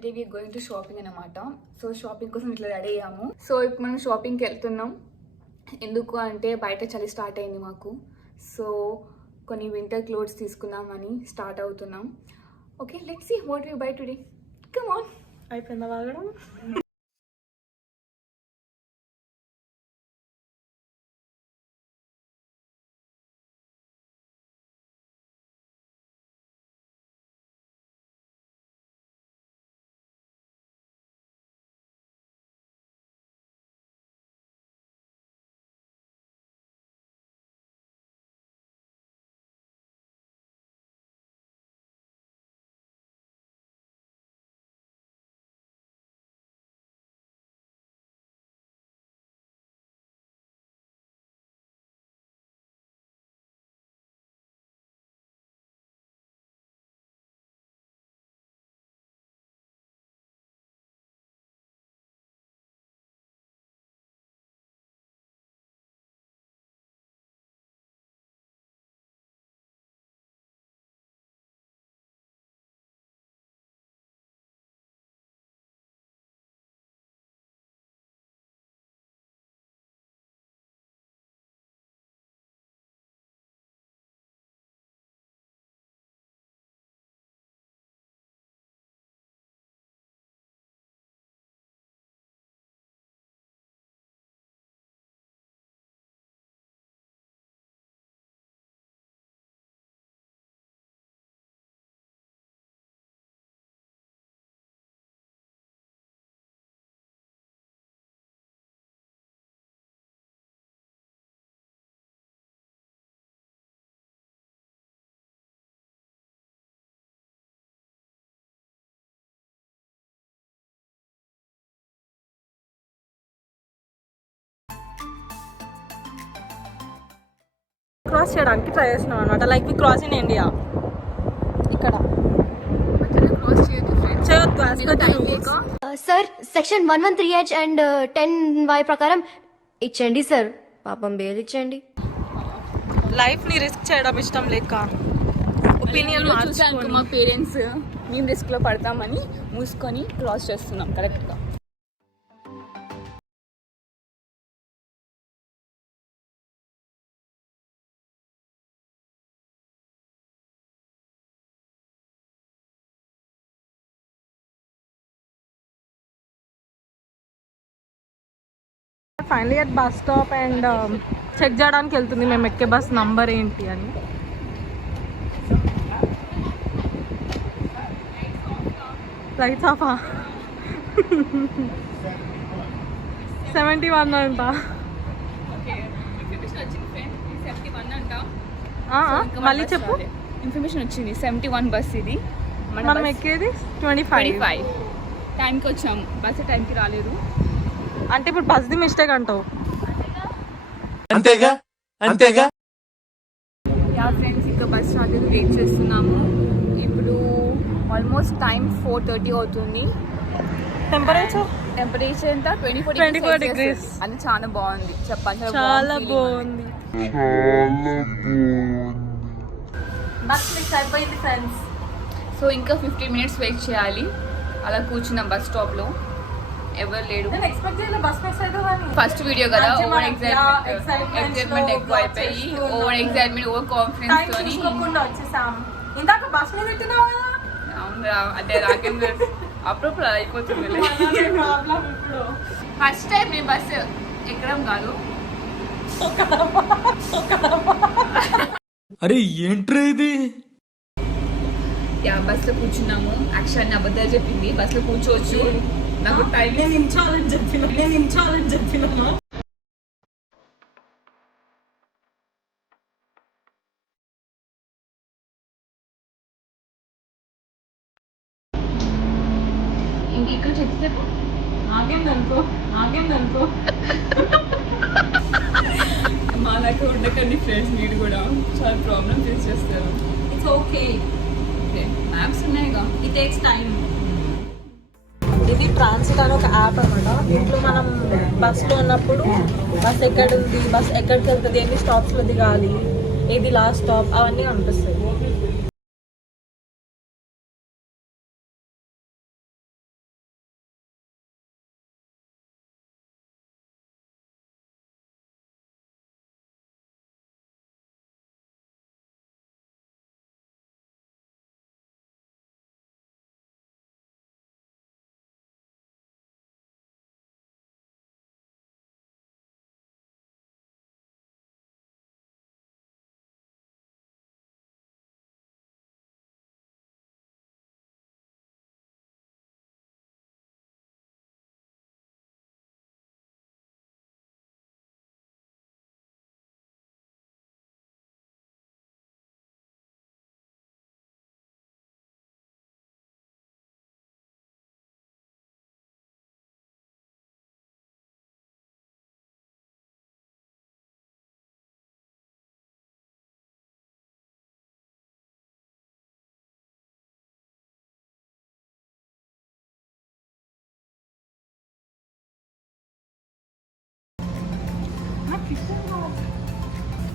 Today we're going to shopping అనమాట. So shopping కోసం ఇట్లా రెడీ అయ్యాము. సో ఇప్పుడు మనం షాపింగ్కి వెళ్తున్నాం. ఎందుకు అంటే బయట చలి స్టార్ట్ అయింది మాకు. సో కొన్ని వింటర్ క్లోత్స్ తీసుకుందామని స్టార్ట్ అవుతున్నాం. Okay, let's see what we buy today. Come on. అయిపోయిందా వాగడం? క్రాస్ చేయడానికి ట్రై చేస్తున్నాం అనమాట. Like we cross in India. ఇక్కడ sir section 113H and 10Y ప్రకారం ఇచ్చండి సార్. పాపం బెయిల్ ఇచ్చండి. లైఫ్ ని రిస్క్ చేయడం ఇష్టం లేక ఒపీనియన్ మార్చుకొని మా పేరెంట్స్ మేము రిస్క్ లో పడతామని మూసుకొని క్రాస్ చేస్తున్నాం కరెక్ట్ గా. Finally at bus stop and check చేయడానికి వెళ్తుంది మేము ఎక్కే బస్ నంబర్ ఏంటి అని. లైట్స్ ఆఫా 71 అంట. మళ్ళీ చెప్పు. ఇన్ఫర్మేషన్ వచ్చింది 71 బస్ ఇది. మనం ఎక్కేది 25. టైంకి వచ్చాము, బస్ టైంకి రాలేదు. అంటే ఇప్పుడు బస్ది మిస్టేక్ అంటావు. అంతేగా అంతేగా. యా ఫ్రెండ్స్, ఇంకా బస్ స్టార్ట్ వెయిట్ చేస్తున్నాము. ఇప్పుడు ఆల్మోస్ట్ టైం 4:30 అవుతుంది. టెంపరేచర్ ఎంత 24 degrees. అది చాలా బాగుంది చెప్పాలి. చాలా బాగుంది. బస్ మిస్ అయిపోయింది ఫ్రెండ్స్. సో ఇంకా 15 minutes వెయిట్ చేయాలి. అలా కూర్చున్నాం బస్ స్టాప్ లో, ఎవరు లేడు. ఫస్ట్ వీడియో కదా, ఓవర్ ఎక్సైట్మెంట్ ఎక్కువ అయిపోయి ఓవర్ ఎక్సైట్మెంట్ ఓవర్ కాన్ఫిడెన్స్ తోని ఇందాక బస్ మీద పెట్టినావు కదా. అంటే రాకేంద్ర అప్పుడప్పుడు అయిపోతుంది. ఫస్ట్ టైం నేను బస్ ఎక్కడం కాదు. అరే ఏంట్రా ఇది? బస్ లో కూర్చున్నాము. యాక్చువల్ అబద్ధాలు చెప్పింది, బస్ లో కూర్చోవచ్చు. నాకు టైం నేను ఇంచాలని చెప్పిన ఇక్కడ చెప్పు. ఆగేందనుకో మా దగ్గర ఉండకండి ఫ్రెండ్స్, మీరు కూడా చాలా ప్రాబ్లం ఫేస్ చేస్తారు. It's okay. మ్యాప్స్ ఉన్నాయిగా. It takes time. ఇది ట్రాన్సిట్ అని ఒక యాప్ అనమాట. దీంట్లో మనం బస్లో ఉన్నప్పుడు బస్ ఎక్కడ ఉంది, బస్ ఎక్కడికి వెళ్తుంది, ఎన్ని స్టాప్స్లో దిగాలి, ఏది లాస్ట్ స్టాప్, అవన్నీ కనిపిస్తాయి.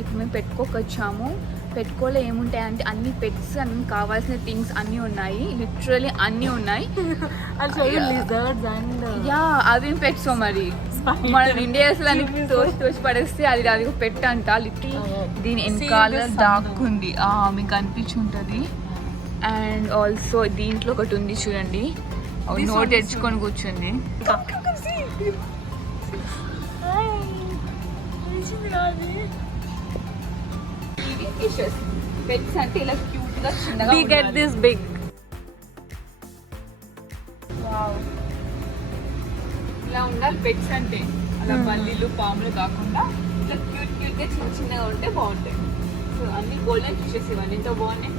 ఇప్పుడు మేము పెట్టుకోకొచ్చాము. పెట్టుకోలో ఏముంటాయి అంటే అన్ని పెట్స్, అన్ని కావాల్సిన థింగ్స్ అన్నీ ఉన్నాయి. లిటరలీ అన్నీ ఉన్నాయి. లిజర్డ్స్ అండ్ యా, అవి పెట్స్ మరి మనం ఇండియాస్ అన్ని తోసి పడేస్తే అది అది పెట్ అంట. లిటిల్ దీని వెనకాల దాక్కుంది, మీకు అనిపించుంటుంది. అండ్ ఆల్సో దీంట్లో ఒకటి ఉంది చూడండి, నోట్ తెచ్చుకొని కూర్చుంది. ఇవి ఫిషెస్. పెట్స్ అంటే ఇలా క్యూట్ గా చిన్నగా we get this big. Wow, ఇలా ఉండాలి పెట్స్ అంటే. అలా బల్లీలు పాములు కాకుండా ఇట్లా క్యూట్ క్యూట్ గా చిన్న చిన్నగా ఉంటే బాగుంటాయి. సో అన్ని గోల్డెన్ ఫిషెస్ ఇవన్నీ ఎంతో బాగున్నాయి.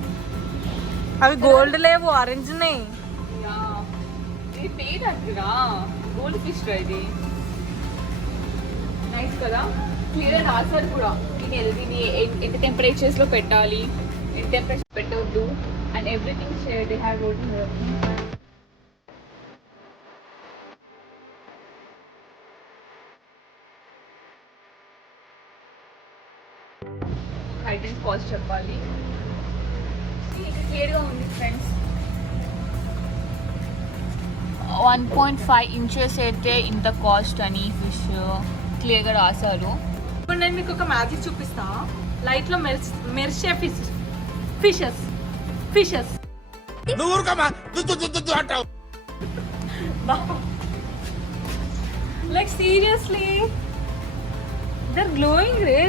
అవి గోల్డ్ లేవు, ఆరెంజ్ ఉన్నాయి. యా, ఇది పేరు అంటురా, గోల్డ్ ఫిష్ రా ఇది. నైస్ కదా, క్లియర్ రాసారు కూడా. దీన్ని ఎంత టెంపరేచర్స్ లో పెట్టాలి, ఎంత టెంపరేచర్ పెట్టవద్దు, and everything they have road. హైడ్రెన్స్ కాస్ట్ చెప్పాలి. క్లియర్గా ఉంది ఫ్రెండ్స్. 1.5 inches అయితే ఇంత కాస్ట్ అని ఫిష్ క్లియర్గా రాశారు. ఇప్పుడు నేను మీకు ఒక మ్యాజిక్ చూపిస్తా. లైట్ లో మెరిసే fishes fishes like seriously there glowing ray.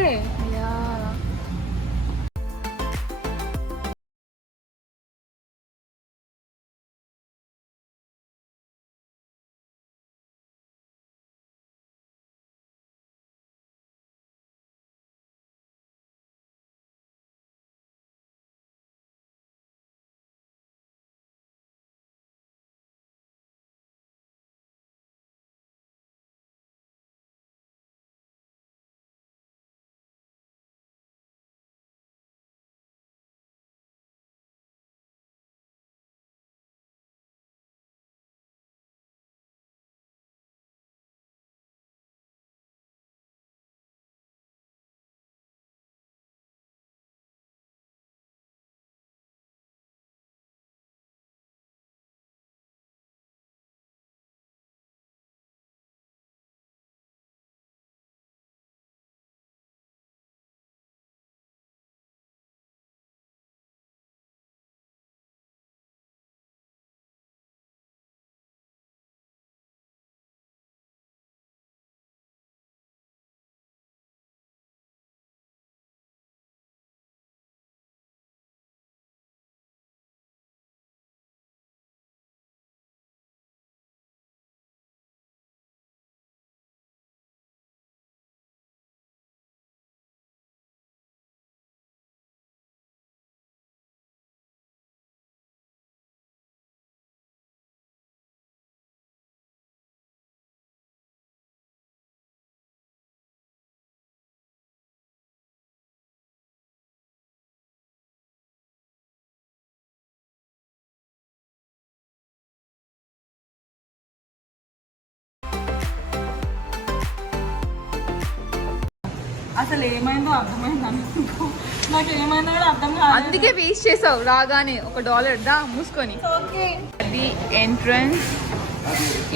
అసలు ఏమైందో అర్థమైంది అనుకో, నాకు ఏమైందో కూడా అర్థం కాదు. అందుకే వేస్ట్ చేసావు రాగానే $1 దా మూసుకొని. ఓకే, అది ఎంట్రన్స్,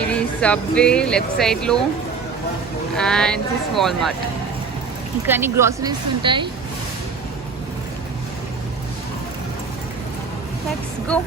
ఇది సబ్వే లెఫ్ట్ సైడ్లో, అండ్ దిస్ వాల్మార్ట్. ఇంకా అన్ని గ్రాసరీస్ ఉంటాయి. Let's go.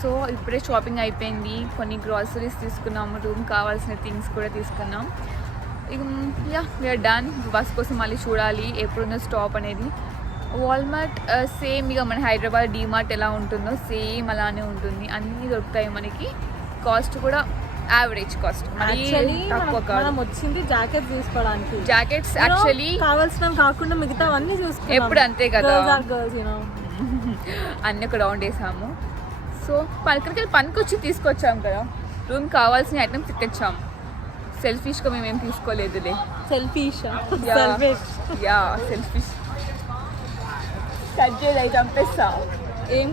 సో ఇప్పుడే షాపింగ్ అయిపోయింది, కొన్ని గ్రాసరీస్ తీసుకున్నాము, రూమ్ కావాల్సిన థింగ్స్ కూడా తీసుకున్నాం. Yeah we are done. బస్ కోసం మళ్ళీ చూడాలి ఎప్పుడున్న స్టాప్ అనేది. వాల్మార్ట్ సేమ్ ఇక మన హైదరాబాద్ డీమార్ట్ ఎలా ఉంటుందో సేమ్ అలానే ఉంటుంది, అన్నీ దొరుకుతాయి మనకి. కాస్ట్ కూడా యావరేజ్ కాస్ట్, మరి తక్కువ కాదు. మనం వచ్చింది జాకెట్ తీసుకోవడానికి. జాకెట్స్ యాక్చువల్లీ కావాల్సిన కాకుండా మిగతావన్నీ చూసుకున్నాం. ఎప్పుడు అంతే కదా, గర్ల్స్ అన్నీ ఒక రౌండ్ వేసాము. సో పక్కకి పనికొచ్చి తీసుకొచ్చాము కదా, రూమ్ కావాల్సిన ఐటమ్స్ తెచ్చాము. సెల్ఫిష్గా మేమేం తీసుకోలేదులే. Selfish yeah selfish. కట్ చేయాలి, చంపేస్తా. ఏం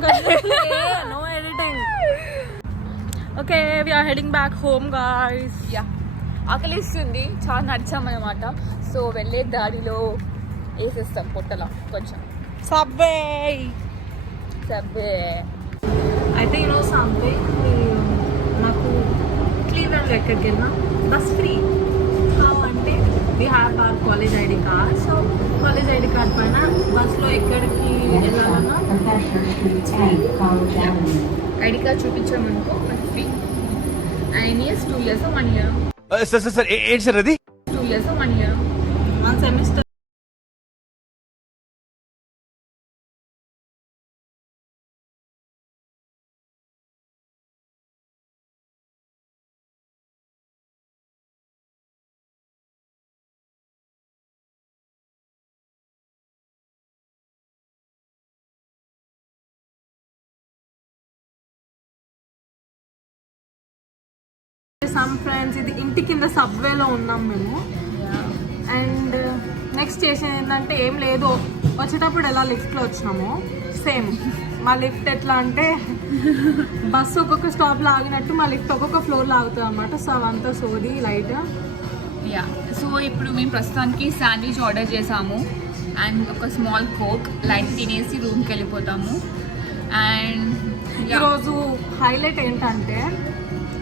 no editing. Okay we are heading back home guys. Yeah ఆకలిస్తుంది, చాలా నడిచామన్నమాట. సో వెళ్ళే దారిలో వేసేస్తాం పొట్టలా కొంచెం సబ్వే. అయితే యూనో సంథింగ్, నాకు క్లీవ్లాండ్ ఎక్కడికి వెళ్ళినా బస్ ఫ్రీ. అంటే we have our college ID card. So college ID card పైన బస్లో ఎక్కడికి వెళ్ళాలన్నా ఐడి కార్డ్ చూపించామనుకో మనకి ఫ్రీ. అండ్ ఇయర్స్ 2 years 1 year. సార్ ఏంటి సార్ అది? 2 years 1 year. 1 semester. సమ్ ఫ్రెండ్స్, ఇది ఇంటి కింద సబ్వేలో ఉన్నాం మేము. అండ్ నెక్స్ట్ చేసేది ఏంటంటే ఏం లేదు, వచ్చేటప్పుడు ఎలా లిఫ్ట్లో వచ్చినామో సేమ్ మా లిఫ్ట్ ఎట్లా అంటే బస్సు ఒక్కొక్క స్టాప్లో ఆగినట్టు మా లిఫ్ట్ ఒక్కొక్క ఫ్లోర్లో ఆగుతుంది అనమాట. సో అవంతా సోది లైట్. యా సో ఇప్పుడు మేము ప్రస్తుతానికి శాండ్విచ్ ఆర్డర్ చేసాము అండ్ ఒక స్మాల్ కోక్ లైట్ తినేసి రూమ్కి వెళ్ళిపోతాము. అండ్ ఈరోజు హైలైట్ ఏంటంటే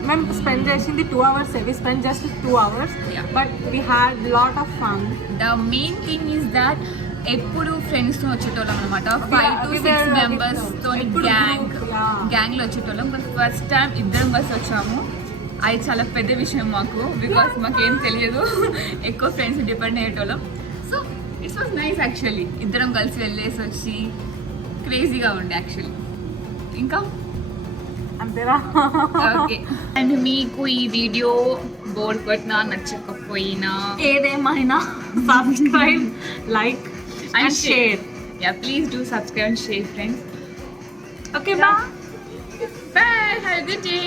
మేము స్పెండ్ చేసింది 2 hours. We spend just 2 hours, but we had lot of fun. The main thing is that ఎప్పుడు ఫ్రెండ్స్తో వచ్చేటోళ్ళం అనమాట. 5 to 6 మెంబర్స్తో గ్యాంగ్లో వచ్చేటోళ్ళం. బట్ ఫస్ట్ టైం ఇద్దరం బస్ వచ్చాము. అది చాలా పెద్ద విషయం మాకు, బికాస్ మాకేం తెలియదు. ఎక్కువ ఫ్రెండ్స్ డిపెండ్ అయ్యేటోళ్ళం. So it's was nice actually. ఇద్దరం కలిసి వెళ్ళేసి వచ్చి క్రేజీగా ఉండే యాక్చువల్లీ. ఇంకా అంతేరా. ఓకే. అండ్ మీకు ఈ వీడియో బోర్ కొట్టినా నచ్చకపోయినా ఏదేమైనా subscribe, like and share. Yeah, please do subscribe and share, friends. Okay, bye. Bye. Have a good day.